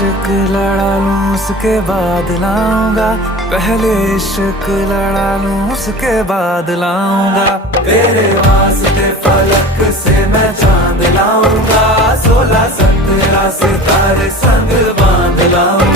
इश्क लड़ा लूं उसके बाद लाऊंगा, पहले इश्क लड़ा लूं उसके बाद लाऊंगा। तेरे वास्ते फलक से मैं चांद लाऊंगा, 16 17 सितारे संग बांध लाऊंगा।